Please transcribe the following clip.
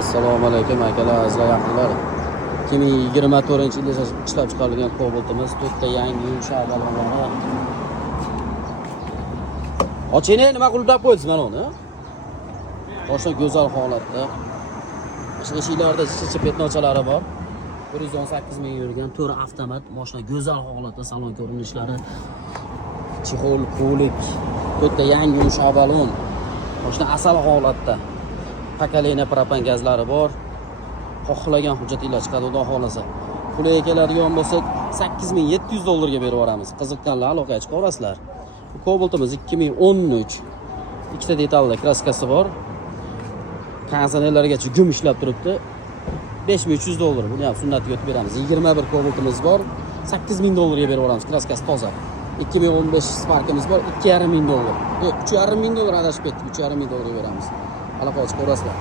Assalomu alaykum akalar, azizlar yaqinlar. 2024-yilda ishlab chiqarilgan Cobalt'imiz 4 ta yangi yumshoq balonlari. Ochini nima qilib dab qo'ysiz mana uni? Boshqa go'zal holatda. Eshiklarda chicha petnochalari bor. 118 ming yurgan 4 avtomat, mashina go'zal holatda, salon ko'rinishlari, chexol, qo'lik, 4 ta yangi yumshoq balon. Mashina asal holatda. Pakaleniya propan gazlari bor. Xohlagan hujjatinglar chiqadi, xudo xolasa. Pulga keladigan bo'lsa, $8700 ga berib yuboramiz. Qiziqqanlar aloqaga chiqa olasizlar. Bu Cobalt'imiz 2013. Ikkita detalli kraskasi bor. Konditsionerlargacha gum ishlab turibdi. $5300. Buni ham sunnatga o'tib beramiz. 21 Cobalt'imiz bor. $8000 ga berib yuboramiz. Kraskasi toza. 2015 Spark'imiz bor. $2500. $3500 adashib ketdik. $3500 ga beramiz. Aloqaga chiqa olasizlar.